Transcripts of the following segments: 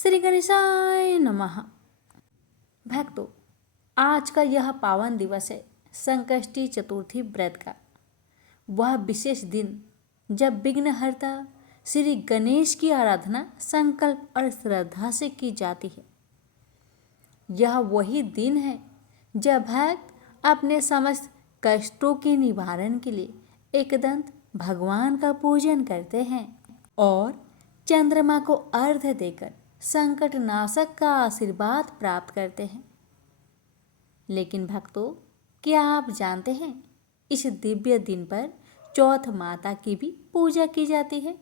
श्री गणेशाय नमः। भक्तों, आज का यह पावन दिवस है संकष्टी चतुर्थी व्रत का। वह विशेष दिन जब विघ्नहर्ता श्री गणेश की आराधना संकल्प और श्रद्धा से की जाती है। यह वही दिन है जब भक्त अपने समस्त कष्टों के निवारण के लिए एकदंत भगवान का पूजन करते हैं और चंद्रमा को अर्घ्य देकर संकट नाशक का आशीर्वाद प्राप्त करते हैं। लेकिन भक्तों, क्या आप जानते हैं इस दिव्य दिन पर चौथ माता की भी पूजा की जाती है?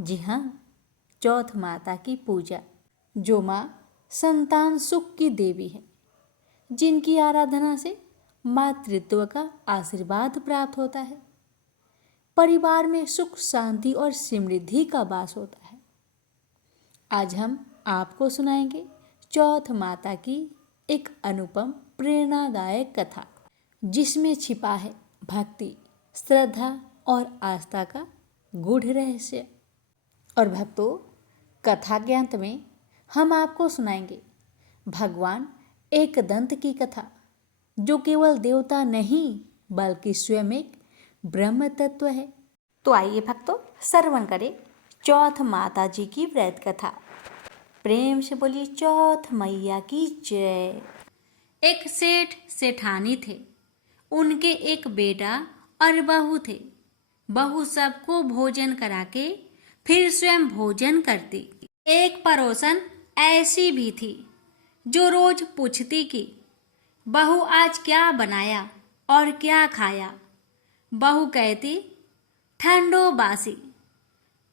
जी हाँ, चौथ माता की पूजा, जो माँ संतान सुख की देवी है, जिनकी आराधना से मातृत्व का आशीर्वाद प्राप्त होता है, परिवार में सुख शांति और समृद्धि का वास होता है। आज हम आपको सुनाएंगे चौथ माता की एक अनुपम प्रेरणादायक कथा, जिसमें छिपा है भक्ति, श्रद्धा और आस्था का गूढ़ रहस्य। और भक्तों, कथा के अंत में हम आपको सुनाएंगे भगवान एकदंत की कथा, जो केवल देवता नहीं बल्कि स्वयं एक ब्रह्म तत्व है। तो आइए भक्तों, श्रवण करें चौथ माता जी की व्रत कथा। प्रेम से बोलिए चौथ मैया की जय। एक सेठ सेठानी थे। उनके एक बेटा और बहू थे। बहू सबको भोजन करा के फिर स्वयं भोजन करती। एक पड़ोसन ऐसी भी थी जो रोज पूछती कि बहू आज क्या बनाया और क्या खाया। बहू कहती ठंडो बासी।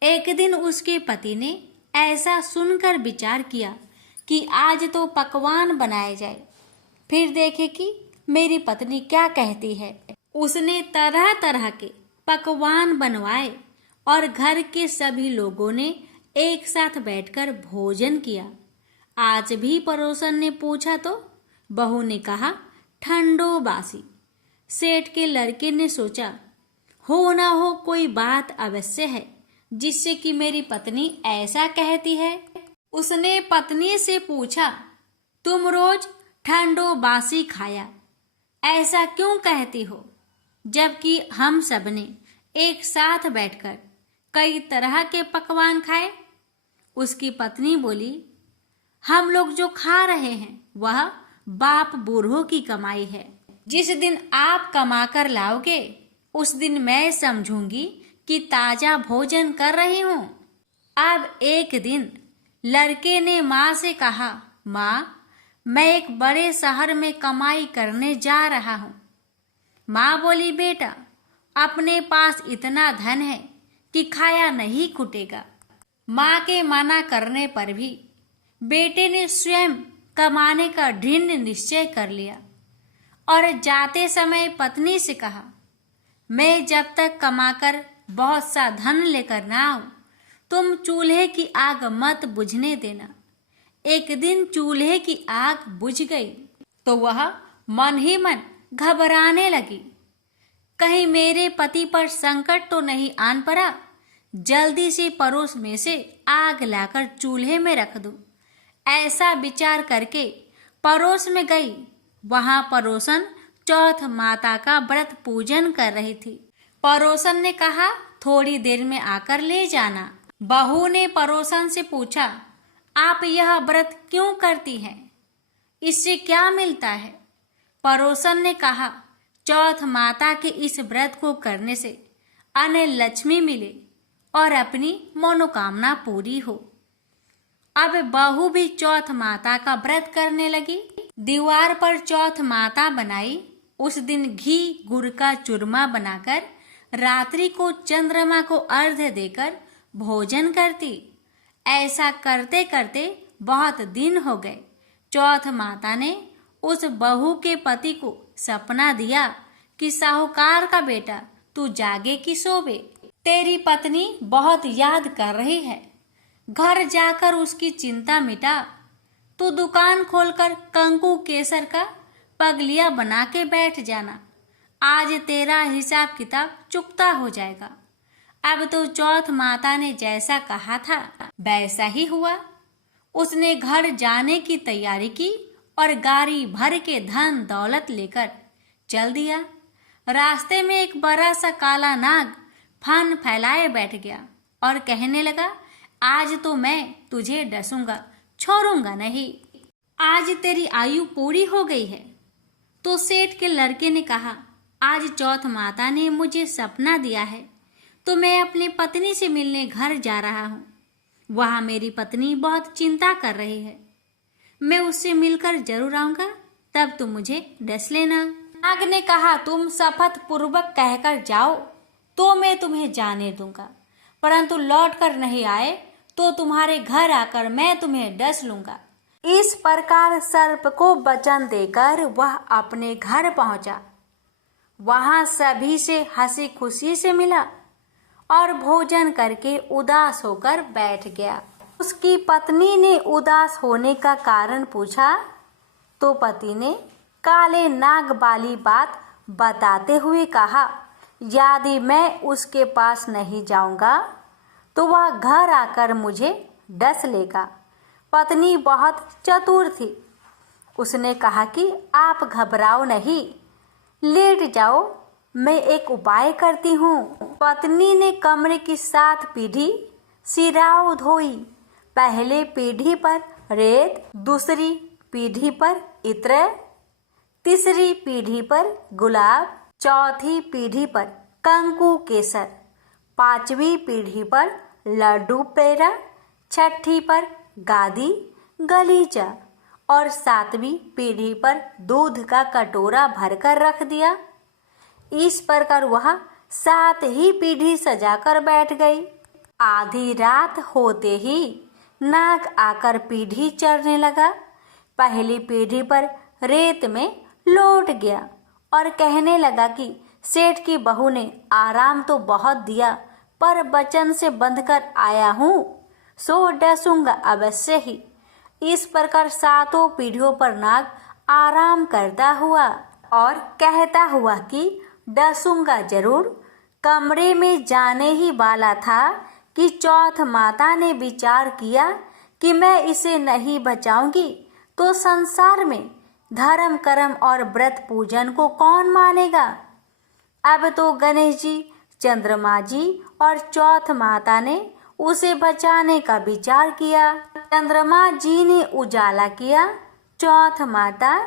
एक दिन उसके पति ने ऐसा सुनकर विचार किया कि आज तो पकवान बनाए जाए, फिर देखे कि मेरी पत्नी क्या कहती है। उसने तरह तरह के पकवान बनवाए और घर के सभी लोगों ने एक साथ बैठकर भोजन किया। आज भी पड़ोसन ने पूछा तो बहू ने कहा ठंडो बासी। सेठ के लड़के ने सोचा, हो ना हो कोई बात अवश्य है जिससे कि मेरी पत्नी ऐसा कहती है। उसने पत्नी से पूछा, तुम रोज ठंडो बासी खाया, ऐसा क्यों कहती हो, जबकि हम सबने एक साथ बैठकर कई तरह के पकवान खाए। उसकी पत्नी बोली, हम लोग जो खा रहे हैं वह बाप बूढ़ों की कमाई है। जिस दिन आप कमा कर लाओगे उस दिन मैं समझूंगी कि ताजा भोजन कर रही हूँ। अब एक दिन लड़के ने माँ से कहा, माँ, मैं एक बड़े शहर में कमाई करने जा रहा हूँ। माँ बोली, बेटा, अपने पास इतना धन है कि खाया नहीं खुटेगा। माँ के मना करने पर भी बेटे ने स्वयं कमाने का दृढ़ निश्चय कर लिया और जाते समय पत्नी से कहा, मैं जब तक कमाकर बहुत सा धन लेकर ना आऊं, तुम चूल्हे की आग मत बुझने देना। एक दिन चूल्हे की आग बुझ गई तो वह मन ही मन घबराने लगी, कहीं मेरे पति पर संकट तो नहीं आन पड़ा। जल्दी से पड़ोस में से आग लाकर चूल्हे में रख दूं। ऐसा विचार करके पड़ोस में गई। वहां पड़ोसन चौथ माता का व्रत पूजन कर रही थी। पड़ोसन ने कहा, थोड़ी देर में आकर ले जाना। बहू ने पड़ोसन से पूछा, आप यह व्रत क्यों करती हैं? इससे क्या मिलता है? पड़ोसन ने कहा, चौथ माता के इस व्रत को करने से अन्न लक्ष्मी मिले और अपनी मनोकामना पूरी हो। अब बहू भी चौथ माता का व्रत करने लगी। दीवार पर चौथ माता बनाई। उस दिन घी गुड़ का चूरमा बनाकर रात्रि को चंद्रमा को अर्घ्य देकर भोजन करती। ऐसा करते करते बहुत दिन हो गए। चौथ माता ने उस बहू के पति को सपना दिया कि साहूकार का बेटा, तू जागे कि सोवे, तेरी पत्नी बहुत याद कर रही है। घर जाकर उसकी चिंता मिटा। तू दुकान खोलकर कंकु केसर का पगलिया बना के बैठ जाना। आज तेरा हिसाब किताब चुकता हो जाएगा। अब तो चौथ माता ने जैसा कहा था वैसा ही हुआ। उसने घर जाने की तैयारी की और गाड़ी भर के धन दौलत लेकर चल दिया। रास्ते में एक बड़ा सा काला नाग फन फैलाए बैठ गया और कहने लगा, आज तो मैं तुझे डसूंगा, छोड़ूंगा नहीं। आज तेरी आयु पूरी हो गई है। तो सेठ के लड़के ने कहा, आज चौथ माता ने मुझे सपना दिया है, तो मैं अपनी पत्नी से मिलने घर जा रहा हूँ। वहाँ मेरी पत्नी बहुत चिंता कर रही है। मैं उससे मिलकर जरूर आऊंगा, तब तुम मुझे डस लेना। नाग ने कहा, तुम शपथ पूर्वक कहकर जाओ तो मैं तुम्हें जाने दूंगा, परंतु लौट कर नहीं आए तो तुम्हारे घर आकर मैं तुम्हें डस लूंगा। इस प्रकार सर्प को वचन देकर वह अपने घर पहुंचा। वहां सभी से हंसी खुशी से मिला और भोजन करके उदास होकर बैठ गया। उसकी पत्नी ने उदास होने का कारण पूछा तो पति ने काले नाग वाली बात बताते हुए कहा, यदि मैं उसके पास नहीं जाऊंगा तो वह घर आकर मुझे डस लेगा। पत्नी बहुत चतुर थी। उसने कहा कि आप घबराओ नहीं, लेट जाओ, मैं एक उपाय करती हूँ। पत्नी ने कमरे की 7 पीढ़ी सिराओ धोई। पहले पीढ़ी पर रेत, दूसरी पीढ़ी पर इत्र, तीसरी पीढ़ी पर गुलाब, चौथी पीढ़ी पर कंकु केसर, 5वीं पीढ़ी पर लड्डू पेड़ा, 6ठी पर गादी गलीचा और 7वीं पीढ़ी पर दूध का कटोरा भरकर रख दिया। इस प्रकार वह 7 ही पीढ़ी सजाकर बैठ गई। आधी रात होते ही नाग आकर पीढ़ी चढ़ने लगा। पहली पीढ़ी पर रेत में लौट गया और कहने लगा कि सेठ की बहू ने आराम तो बहुत दिया, पर वचन से बंधकर आया हूँ, सो डसूंगा अवश्य ही। इस प्रकार 7 पीढ़ियों पर नाग आराम करता हुआ और कहता हुआ कि डसूंगा जरूर। कमरे में जाने ही वाला था कि चौथ माता ने विचार किया कि मैं इसे नहीं बचाऊंगी तो संसार में धर्म कर्म और व्रत पूजन को कौन मानेगा। अब तो गणेश जी, चंद्रमा जी और चौथ माता ने उसे बचाने का विचार किया। चंद्रमा जी ने उजाला किया, चौथ माता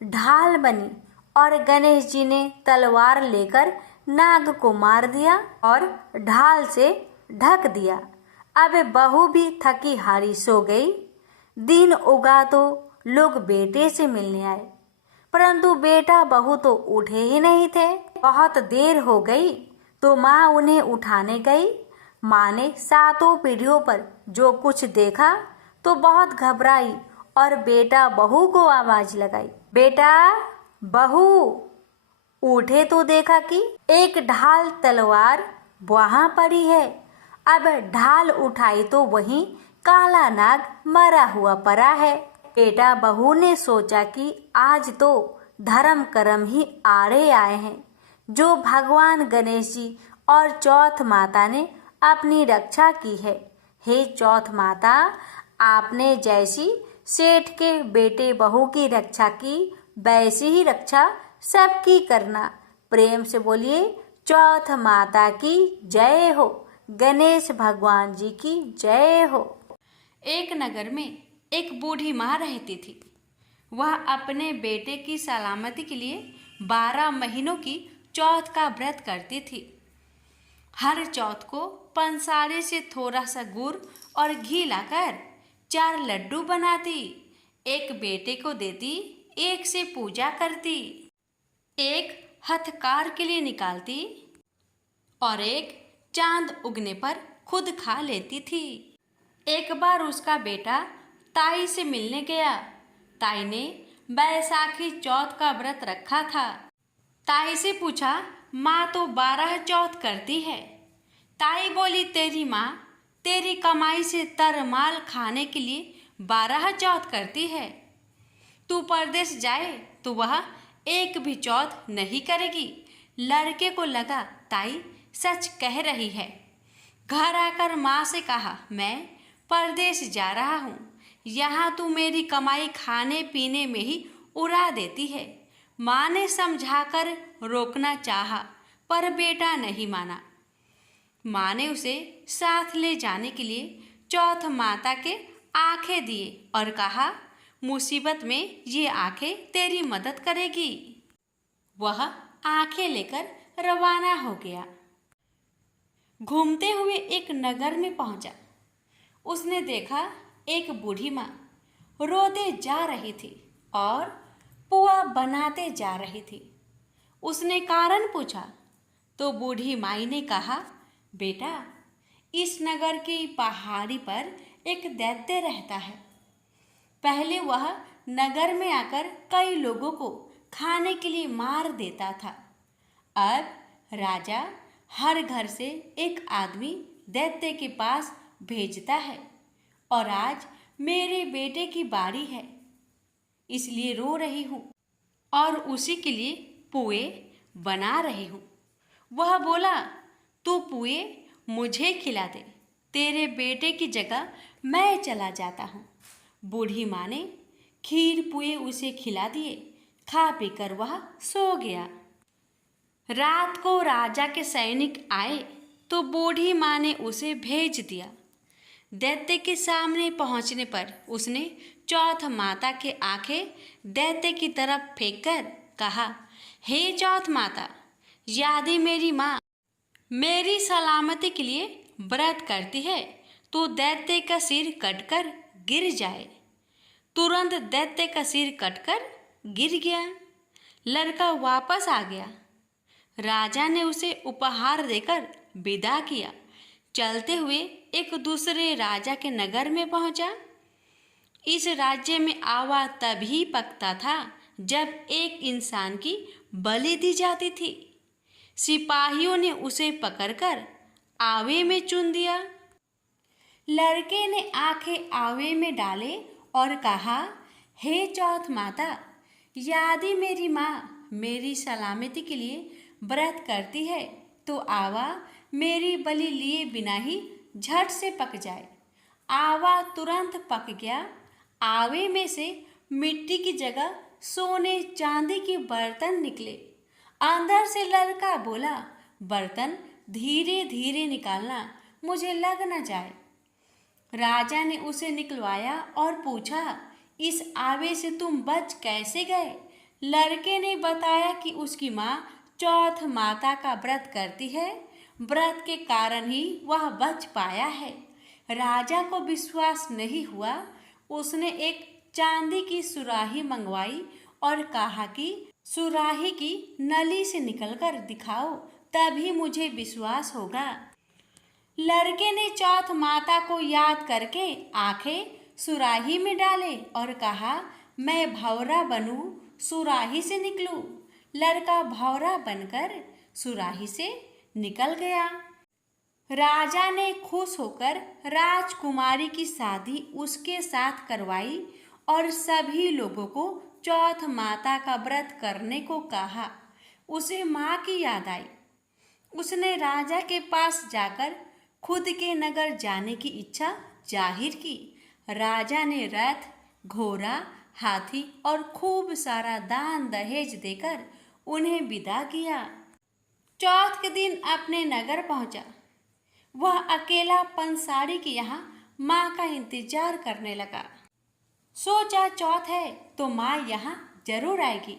ढाल बनी और गणेश जी ने तलवार लेकर नाग को मार दिया और ढाल से ढक दिया। अब बहू भी थकी हारी सो गई। दिन उगा तो लोग बेटे से मिलने आए, परंतु बेटा बहू तो उठे ही नहीं थे। बहुत देर हो गई तो माँ उन्हें उठाने गई। माँ ने 7 पीढ़ियों पर जो कुछ देखा तो बहुत घबराई और बेटा बहू को आवाज लगाई, बेटा बहू। उठे तो देखा कि एक ढाल तलवार वहां पड़ी है। अब ढाल उठाई तो वहीं काला नाग मरा हुआ पड़ा है। बेटा बहू ने सोचा कि आज तो धर्म कर्म ही आड़े आए हैं, जो भगवान गणेश जी और चौथ माता ने अपनी रक्षा की है। हे चौथ माता, आपने जैसी सेठ के बेटे बहू की रक्षा की, वैसी ही रक्षा सबकी करना। प्रेम से बोलिए, चौथ माता की जय हो, गणेश भगवान जी की जय हो। एक नगर में एक बूढ़ी माँ रहती थी। वह अपने बेटे की सलामती के लिए 12 महीनों की चौथ का व्रत करती थी। हर चौथ को पंसारे से थोड़ा सा गुड़ और घी लाकर 4 लड्डू बनाती, एक बेटे को देती, एक से पूजा करती, एक हथकार के लिए निकालती और एक चांद उगने पर खुद खा लेती थी। एक बार उसका बेटा ताई से मिलने गया। ताई ने बैसाखी चौथ का व्रत रखा था। ताई से पूछा, माँ तो 12 चौथ करती है। ताई बोली, तेरी माँ तेरी कमाई से तरमाल खाने के लिए 12 चौथ करती है। तू परदेश जाए तो वह एक भी चौथ नहीं करेगी। लड़के को लगा ताई सच कह रही है। घर आकर माँ से कहा, मैं परदेश जा रहा हूँ, यहाँ तू मेरी कमाई खाने पीने में ही उड़ा देती है। माँ ने समझाकर रोकना चाहा, पर बेटा नहीं माना। माँ ने उसे साथ ले जाने के लिए चौथ माता के आंखें दिए और कहा, मुसीबत में ये आंखें तेरी मदद करेगी। वह आंखें लेकर रवाना हो गया। घूमते हुए एक नगर में पहुंचा। उसने देखा एक बूढ़ी माँ रोते जा रही थी और पुआ बनाते जा रही थी। उसने कारण पूछा तो बूढ़ी माई ने कहा, बेटा, इस नगर की पहाड़ी पर एक दैत्य रहता है। पहले वह नगर में आकर कई लोगों को खाने के लिए मार देता था। अब राजा हर घर से एक आदमी दैत्य के पास भेजता है और आज मेरे बेटे की बारी है, इसलिए रो रही हूँ और उसी के लिए पुए बना रही हूँ। वह बोला, तू पुए मुझे खिला दे, तेरे बेटे की जगह मैं चला जाता हूँ। बूढ़ी माँ ने खीर पुए उसे खिला दिए। खा पीकर वह सो गया। रात को राजा के सैनिक आए तो बूढ़ी माँ ने उसे भेज दिया। दैत्य के सामने पहुंचने पर उसने चौथ माता के आंखें दैत्य की तरफ फेंककर कहा, हे चौथ माता, यदि मेरी माँ मेरी सलामती के लिए व्रत करती है तो दैत्य का सिर कटकर गिर जाए। तुरंत दैत्य का सिर कटकर गिर गया। लड़का वापस आ गया। राजा ने उसे उपहार देकर विदा किया। चलते हुए एक दूसरे राजा के नगर में पहुंचा। इस राज्य में आवा तभी पकता था जब एक इंसान की बलि दी जाती थी। सिपाहियों ने उसे पकड़कर आवे में चुन दिया। लड़के ने आंखें आवे में डाले और कहा, हे चौथ माता, यदि मेरी माँ मेरी सलामती के लिए व्रत करती है तो आवा मेरी बलि लिए बिना ही झट से पक जाए। आवा तुरंत पक गया। आवे में से मिट्टी की जगह सोने चांदी के बर्तन निकले। अंदर से लड़का बोला, बर्तन धीरे धीरे निकालना, मुझे लग न जाए। राजा ने उसे निकलवाया और पूछा, इस आवे से तुम बच कैसे गए? लड़के ने बताया कि उसकी माँ चौथ माता का व्रत करती है, व्रत के कारण ही वह बच पाया है। राजा को विश्वास नहीं हुआ। उसने एक चांदी की सुराही मंगवाई और कहा कि सुराही की नली से निकलकर दिखाओ, तभी मुझे विश्वास होगा। लड़के ने चौथ माता को याद करके आंखें सुराही में डाले और कहा, मैं भंवरा बनूं, सुराही से निकलूं। लड़का भंवरा बनकर सुराही से निकल गया। राजा ने खुश होकर राजकुमारी की शादी उसके साथ करवाई और सभी लोगों को चौथ माता का व्रत करने को कहा। उसे माँ की याद आई। उसने राजा के पास जाकर खुद के नगर जाने की इच्छा जाहिर की। राजा ने रथ, घोड़ा, हाथी और खूब सारा दान दहेज देकर उन्हें विदा किया। चौथ के दिन अपने नगर पहुंचा। वह अकेला पंसारी के यहाँ माँ का इंतजार करने लगा। सोचा चौथ है तो माँ यहाँ जरूर आएगी।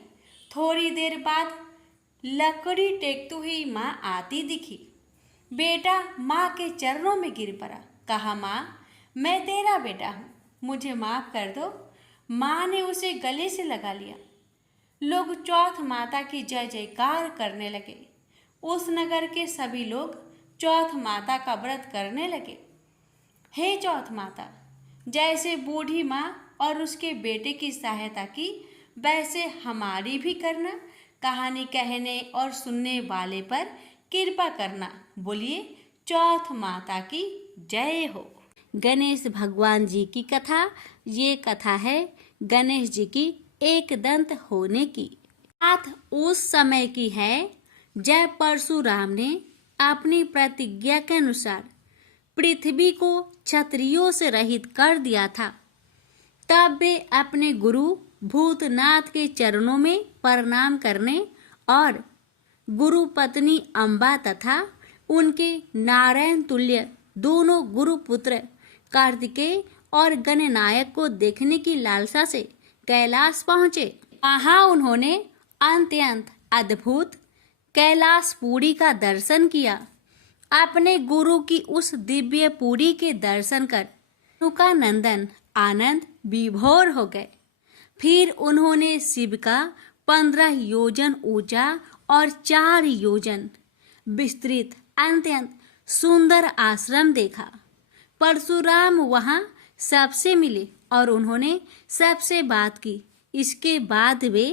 थोड़ी देर बाद लकड़ी टेकती हुई माँ आती दिखी। बेटा माँ के चरणों में गिर पड़ा। कहा, माँ, मैं तेरा बेटा हूँ, मुझे माफ़ कर दो। माँ ने उसे गले से लगा लिया। लोग चौथ माता की जय जयकार करने लगे। उस नगर के सभी लोग चौथ माता का व्रत करने लगे। हे चौथ माता, जैसे बूढ़ी माँ और उसके बेटे की सहायता की, वैसे हमारी भी करना। कहानी कहने और सुनने वाले पर कृपा करना। बोलिए चौथ माता की जय हो। गणेश भगवान जी की कथा। ये कथा है गणेश जी की एक दंत होने की। बात उस समय की है जब परशुराम ने अपनी प्रतिज्ञा के अनुसार पृथ्वी को क्षत्रियों से रहित कर दिया था। तब वे अपने गुरु भूतनाथ के चरणों में प्रणाम करने और गुरु पत्नी अम्बा तथा उनके नारायण तुल्य दोनों गुरुपुत्र कार्तिकेय और गणनायक को देखने की लालसा से कैलाश पहुँचे। वहाँ उन्होंने अत्यंत अद्भुत कैलाशपुरी का दर्शन किया। अपने गुरु की उस दिव्य पुरी के दर्शन कर उनका नंदन आनंद विभोर हो गए। फिर उन्होंने शिव का 15 योजन ऊंचा और 4 योजन विस्तृत अत्यंत सुंदर आश्रम देखा। परशुराम वहां सबसे मिले और उन्होंने सबसे बात की। इसके बाद वे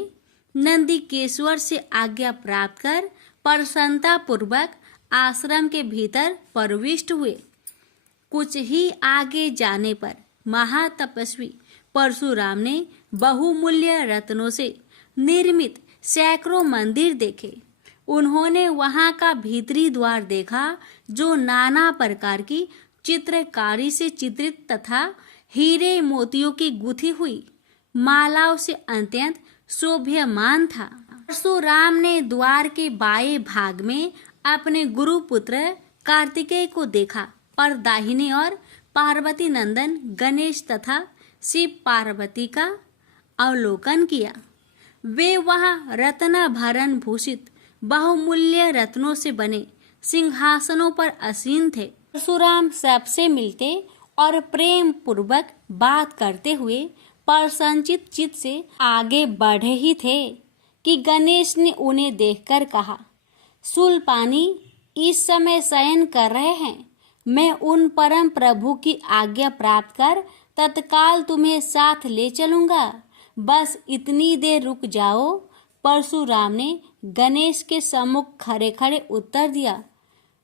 नंदीकेश्वर से आज्ञा प्राप्त कर प्रसन्नता पूर्वक आश्रम के भीतर प्रविष्ट हुए। कुछ ही आगे जाने पर महातपस्वी परशुराम ने बहुमूल्य रत्नों से निर्मित सैकड़ों मंदिर देखे। उन्होंने वहां का भीतरी द्वार देखा जो नाना प्रकार की चित्रकारी से चित्रित तथा हीरे मोतियों की गुथी हुई मालाओं से अत्यंत शोभ्यमान था। परशुराम ने द्वार के बाएं भाग में अपने गुरुपुत्र कार्तिकेय को देखा और दाहिने ओर पार्वती नंदन गणेश तथा शिव पार्वती का अवलोकन किया। वे वहां रत्नाभरण भूषित बहुमूल्य रत्नों से बने सिंहासनों पर आसीन थे। परशुराम सबसे मिलते और प्रेम पूर्वक बात करते हुए प्रसन्नचित चित्त से आगे बढ़े ही थे कि गणेश ने उन्हें देखकर कहा, शूलपाणी इस समय शयन कर रहे हैं। मैं उन परम प्रभु की आज्ञा प्राप्त कर तत्काल तुम्हें साथ ले चलूंगा। बस इतनी देर रुक जाओ। परशुराम ने गणेश के सम्मुख खड़े खड़े उत्तर दिया,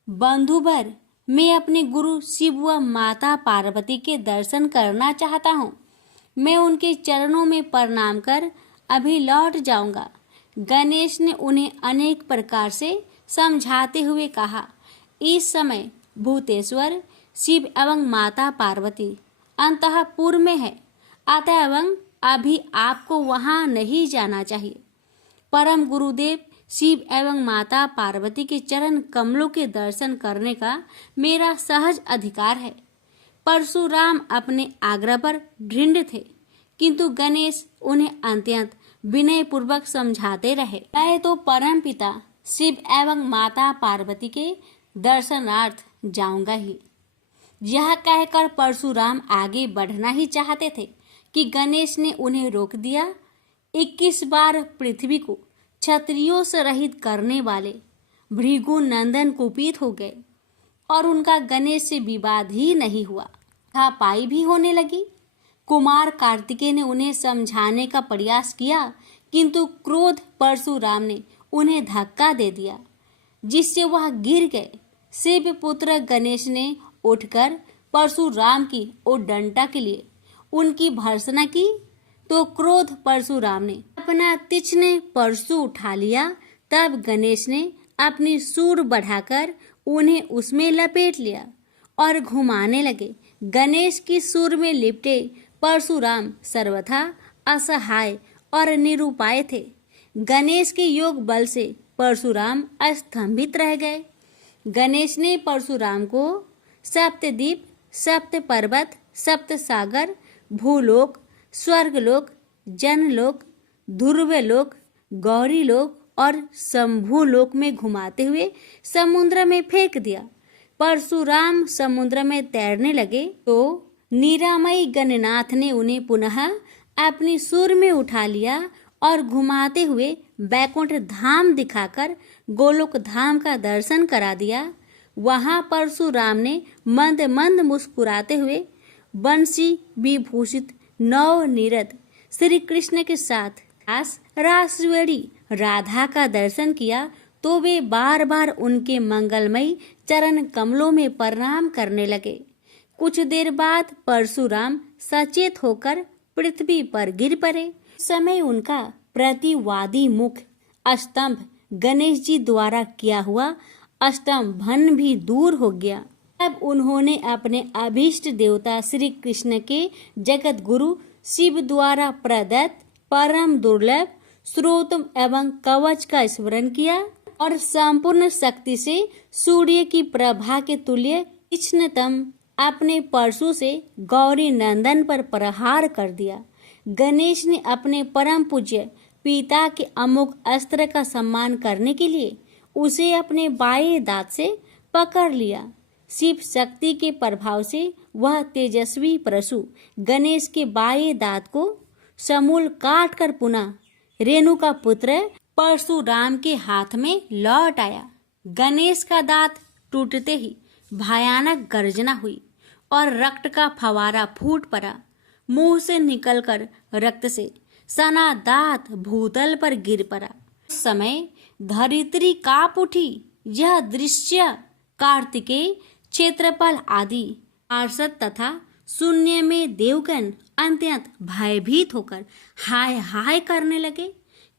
बंधुवर, मैं अपने गुरु शिव व माता पार्वती के दर्शन करना चाहता हूँ। मैं उनके चरणों में प्रणाम कर अभी लौट जाऊंगा। गणेश ने उन्हें अनेक प्रकार से समझाते हुए कहा, इस समय भूतेश्वर शिव एवं माता पार्वती अंतःपुर में है, अतएव अभी आपको वहां नहीं जाना चाहिए। परम गुरुदेव शिव एवं माता पार्वती के चरण कमलों के दर्शन करने का मेरा सहज अधिकार है। परशुराम अपने आग्रह पर दृढ़ थे, किंतु गणेश उन्हें अत्यंत विनय पूर्वक समझाते रहे। मैं तो परम पिता शिव एवं माता पार्वती के दर्शनार्थ जाऊंगा ही। यह कहकर परशुराम आगे बढ़ना ही चाहते थे कि गणेश ने उन्हें रोक दिया। 21 बार पृथ्वी को क्षत्रियों से रहित करने वाले भृगु नंदन कुपित हो गए और उनका गणेश से विवाद ही नहीं हुआ, हाथापाई भी होने लगी। कुमार कार्तिकेय ने उन्हें समझाने का प्रयास किया, किंतु क्रोध परशुराम ने उन्हें धक्का दे दिया, जिससे वह गिर गए। शिव पुत्र गणेश ने उठकर परशुराम की ओर डंडा के लिए उनकी भर्त्सना की, तो क्रोध परशुराम ने अपना तीक्ष्ण परशु उठा लिया। तब गणेश ने अपनी सूंड बढ़ाकर उन्हें उसमें लपेट लिया और घुमाने लगे। गणेश की सूंड में लिपटे परशुराम सर्वथा असहाय और निरुपाय थे। गणेश के योग बल से परशुराम स्तंभित रह गए। गणेश ने परशुराम को सप्तद्वीप, सप्त पर्वत, सप्त सागर, भूलोक, स्वर्गलोक, जनलोक, ध्रुवलोक, गौरीलोक और शंभुलोक में घुमाते हुए समुद्र में फेंक दिया। परशुराम समुद्र में तैरने लगे तो निरामयी गणनाथ ने उन्हें पुनः अपनी सूंड में उठा लिया और घुमाते हुए बैकुंठ धाम दिखाकर गोलोक धाम का दर्शन करा दिया। वहां परशुराम ने मंद मंद मुस्कुराते हुए बंसी विभूषित नव निरत श्री कृष्ण के साथ रासवेणी राधा का दर्शन किया, तो वे बार बार उनके मंगलमयी चरण कमलों में प्रणाम करने लगे। कुछ देर बाद परशुराम सचेत होकर पृथ्वी पर गिर पड़े। समय उनका प्रतिवादी मुख स्तंभ गणेश जी द्वारा किया हुआ स्तंभन भी दूर हो गया। तब उन्होंने अपने अभीष्ट देवता श्री कृष्ण के जगत गुरु शिव द्वारा प्रदत्त परम दुर्लभ स्रोत एवं कवच का स्मरण किया और संपूर्ण शक्ति से सूर्य की प्रभा के तुल्य तीक्ष्णतम अपने परशु से गौरी नंदन पर प्रहार कर दिया। गणेश ने अपने परम पूज्य पिता के अमोघ अस्त्र का सम्मान करने के लिए उसे अपने बाएं दांत से पकड़ लिया। शिव शक्ति के प्रभाव से वह तेजस्वी परशु गणेश के बाएं दांत को समूल काट कर पुनः रेणु का पुत्र परशुराम के हाथ में लौट आया। गणेश का दांत टूटते ही भयानक गर्जना हुई और रक्त का फवारा फूट पड़ा। मुंह से निकलकर रक्त से सना दांत भूतल पर गिर पड़ा। उस समय धरित्री कांप उठी। यह दृश्य कार्तिकेय, क्षेत्रपाल आदि पार्षद तथा शून्य में देवगण अत्यंत भयभीत होकर हाय हाय करने लगे।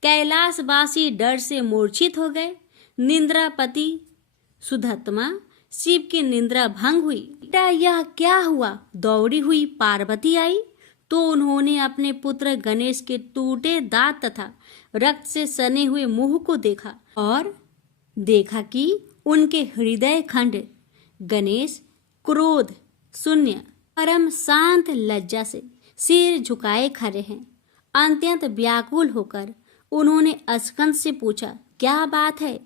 कैलाशवासी डर से मूर्छित हो गए। निंद्रापति सुधत्मा शिव की निंद्रा भंग हुई। बेटा यह क्या हुआ? दौड़ी हुई पार्वती आई तो उन्होंने अपने पुत्र गणेश के टूटे दांत तथा रक्त से सने हुए मुंह को देखा और देखा कि उनके हृदय खंड गणेश क्रोध शून्य परम शांत लज्जा से सिर झुकाए खड़े हैं। अत्यंत व्याकुल होकर उन्होंने स्कंद से पूछा, क्या बात है?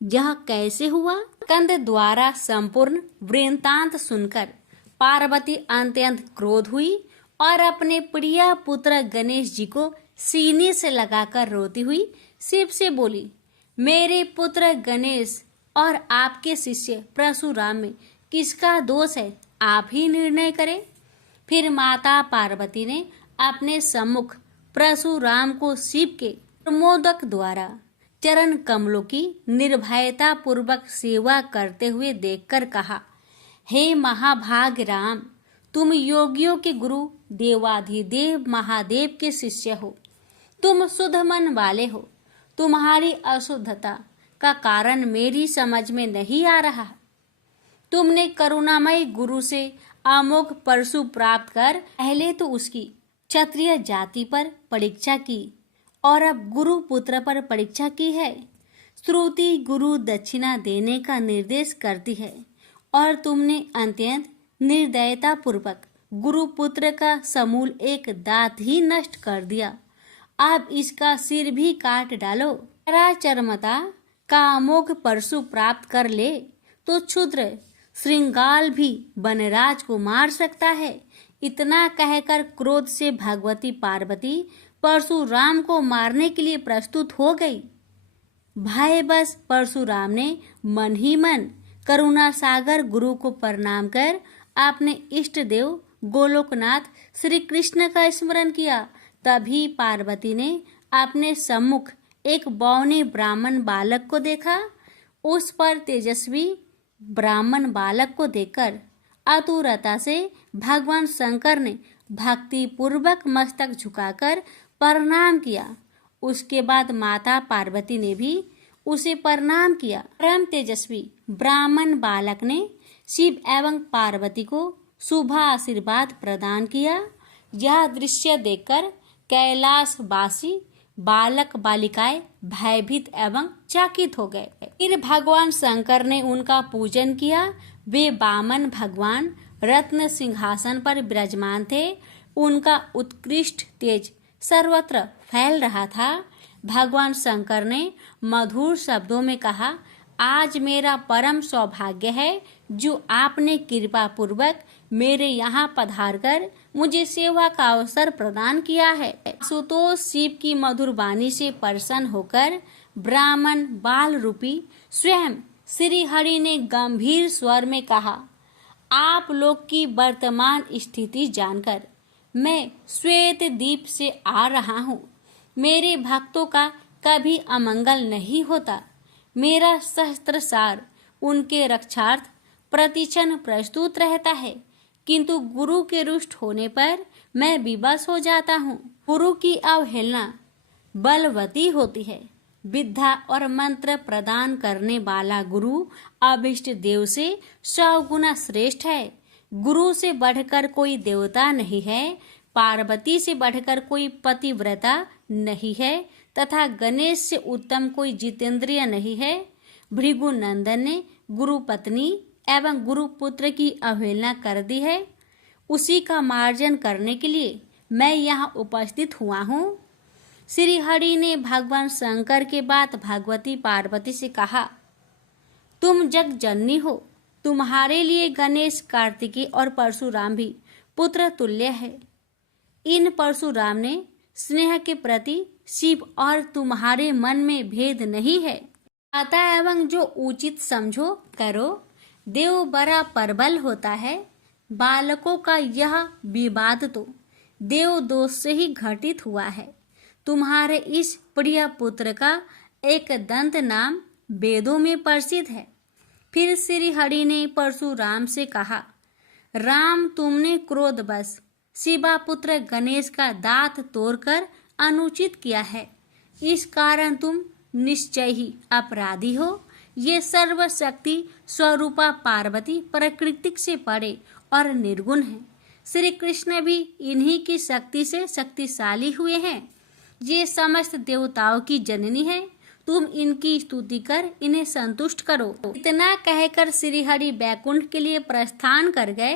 यह कैसे हुआ? स्कंद द्वारा संपूर्ण वृत्तांत सुनकर पार्वती अत्यंत क्रोध हुई और अपने प्रिय पुत्र गणेश जी को सीने से लगाकर रोती हुई शिव से बोली, मेरे पुत्र गणेश और आपके शिष्य परशुराम में किसका दोष है? आप ही निर्णय करें। फिर माता पार्वती ने अपने सम्मुख परशुराम को शिव के प्रमोदक द्वारा चरण कमलों की निर्भयता पूर्वक सेवा करते हुए देखकर कहा, हे महाभाग राम, तुम योगियों के गुरु देवाधिदेव महादेव के शिष्य हो। तुम शुद्ध मन वाले हो। तुम्हारी अशुद्धता का कारण मेरी समझ में नहीं आ रहा। तुमने करुणामय गुरु से अमोघ परशु प्राप्त कर पहले तो उसकी क्षत्रिय जाति पर परीक्षा की और अब गुरु पुत्र पर परीक्षा की है। श्रुति गुरु दक्षिणा देने का निर्देश करती है और तुमने अत्यंत निर्दयता पूर्वक गुरु पुत्र का समूल एक दांत ही नष्ट कर दिया। अब इसका सिर भी काट डालो। चरमता का अमोघ परशु प्राप्त कर ले तो क्षुद्र श्रृंगाल भी वनराज को मार सकता है। इतना कहकर क्रोध से भगवती पार्वती परशुराम को मारने के लिए प्रस्तुत हो गई। भयवश परशुराम ने मन ही मन करुणा सागर गुरु को प्रणाम कर अपने इष्ट देव गोलोकनाथ श्री कृष्ण का स्मरण किया। तभी पार्वती ने अपने सम्मुख एक बौने ब्राह्मण बालक को देखा। उस पर तेजस्वी ब्राह्मण बालक को देखकर आतुरता से भगवान शंकर ने भक्ति पूर्वक मस्तक झुकाकर प्रणाम किया। उसके बाद माता पार्वती ने भी उसे प्रणाम किया। परम तेजस्वी ब्राह्मण बालक ने शिव एवं पार्वती को शुभ आशीर्वाद प्रदान किया। यह दृश्य देखकर कैलाशवासी बालक बालिकाएं भयभीत एवं चकित हो गए। फिर भगवान शंकर ने उनका पूजन किया। वे वामन भगवान रत्न सिंहासन पर विराजमान थे। उनका उत्कृष्ट तेज सर्वत्र फैल रहा था। भगवान शंकर ने मधुर शब्दों में कहा, आज मेरा परम सौभाग्य है जो आपने कृपा पूर्वक मेरे यहाँ पधारकर मुझे सेवा का अवसर प्रदान किया है। सुतोष शिव की मधुर वाणी से प्रसन्न होकर ब्राह्मण बाल रूपी स्वयं श्री हरि ने गंभीर स्वर में कहा, आप लोग की वर्तमान स्थिति जानकर मैं श्वेत द्वीप से आ रहा हूँ। मेरे भक्तों का कभी अमंगल नहीं होता। मेरा सहस्त्र सार उनके रक्षार्थ प्रतिक्षण प्रस्तुत रहता है, किंतु गुरु के रुष्ट होने पर मैं विवश हो जाता हूँ। गुरु की अवहेलना बलवती होती है। विद्या और मंत्र प्रदान करने वाला गुरु अभिष्ट देव से 100 गुना श्रेष्ठ है। गुरु से बढ़कर कोई देवता नहीं है। पार्वती से बढ़कर कोई पतिव्रता नहीं है तथा गणेश से उत्तम कोई जितेंद्रिय नहीं है। भृगु नंदन ने गुरु पत्नी एवं गुरु पुत्र की अवहेलना कर दी है, उसी का मार्जन करने के लिए मैं यहाँ उपस्थित हुआ हूँ। श्री हरि ने भगवान शंकर के बाद भगवती पार्वती से कहा, तुम जग जननी हो, तुम्हारे लिए गणेश, कार्तिकेय और परशुराम भी पुत्र तुल्य है। इन परशुराम ने स्नेह के प्रति शिव और तुम्हारे मन में भेद नहीं है। आता एवं जो उचित समझो करो। देव बड़ा प्रबल होता है। बालकों का यह विवाद तो देव दोष से ही घटित हुआ है। तुम्हारे इस प्रिय पुत्र का एक दंत नाम वेदों में प्रसिद्ध है। फिर श्री हरि ने परशुराम से कहा, राम, तुमने क्रोधवश शिवा पुत्र गणेश का दांत तोड़कर अनुचित किया है। इस कारण तुम निश्चय ही अपराधी हो। ये सर्वशक्ति स्वरूपा पार्वती प्रकृति से परे और निर्गुण है। श्री कृष्ण भी इन्हीं की शक्ति से शक्तिशाली हुए हैं। ये समस्त देवताओं की जननी है। तुम इनकी स्तुति कर इन्हें संतुष्ट करो। इतना कहकर श्री हरि बैकुंठ के लिए प्रस्थान कर गए।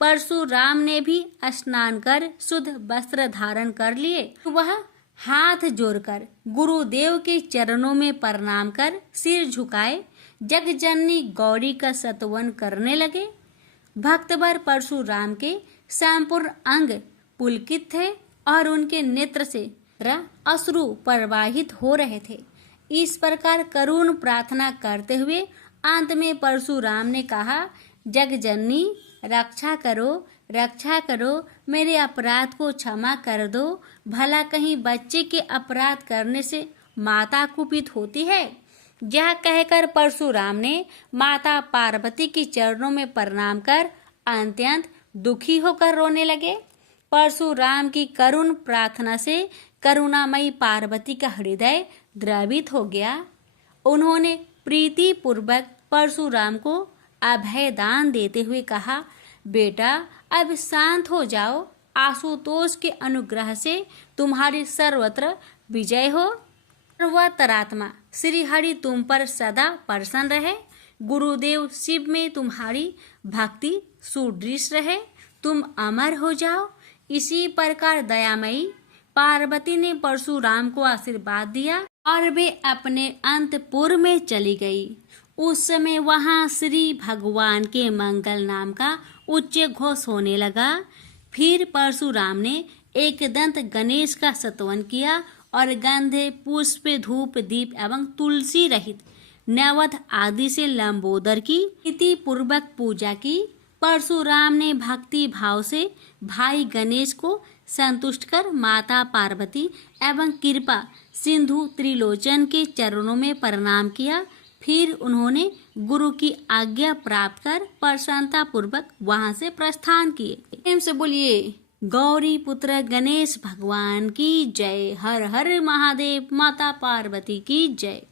परशुराम ने भी स्नान कर शुद्ध वस्त्र धारण कर लिए। वह हाथ जोड़कर गुरुदेव के चरणों में प्रणाम कर सिर झुकाए जगजननी गौरी का स्तवन करने लगे। भक्तवर परशुराम के संपूर्ण अंग पुलकित थे और उनके नेत्र से अश्रु प्रवाहित हो रहे थे। इस प्रकार करुण प्रार्थना करते हुए अंत में परशुराम ने कहा, जगजननी, रक्षा करो, मेरे अपराध को क्षमा कर दो। भला कहीं बच्चे के अपराध करने से माता कुपित होती है। यह कहकर परशुराम ने माता पार्वती के चरणों में प्रणाम कर अत्यंत दुखी होकर रोने लगे। परशुराम की करुण प्रार्थना से करुणामयी पार्वती का हृदय द्रवित हो गया। उन्होंने प्रीति पूर्वक परशुराम को अभय दान देते हुए कहा, बेटा, अब शांत हो जाओ। आशुतोष के अनुग्रह से तुम्हारी सर्वत्र विजय हो। सर्वतरात्मा श्री हरि तुम पर सदा प्रसन्न रहे। गुरुदेव शिव में तुम्हारी भक्ति सुदृढ़ रहे। तुम अमर हो जाओ। इसी प्रकार दयामयी पार्वती ने परशुराम को आशीर्वाद दिया और वे अपने अंतपुर में चली गई। उस समय वहां श्री भगवान के मंगल नाम का उच्च घोष होने लगा। फिर परशुराम ने एक दंत गणेश का स्तवन किया और गंधे, पुष्प, धूप, दीप एवं तुलसी रहित नैवेद्य आदि से लंबोदर की प्रीति पूर्वक पूजा की। परशुराम ने भक्ति भाव से भाई गणेश को संतुष्ट कर माता पार्वती एवं कृपा सिंधु त्रिलोचन के चरणों में प्रणाम किया। फिर उन्होंने गुरु की आज्ञा प्राप्त कर प्रसन्नता पूर्वक वहां से प्रस्थान किए। प्रेम से बोलिए गौरी पुत्र गणेश भगवान की जय। हर हर महादेव। माता पार्वती की जय।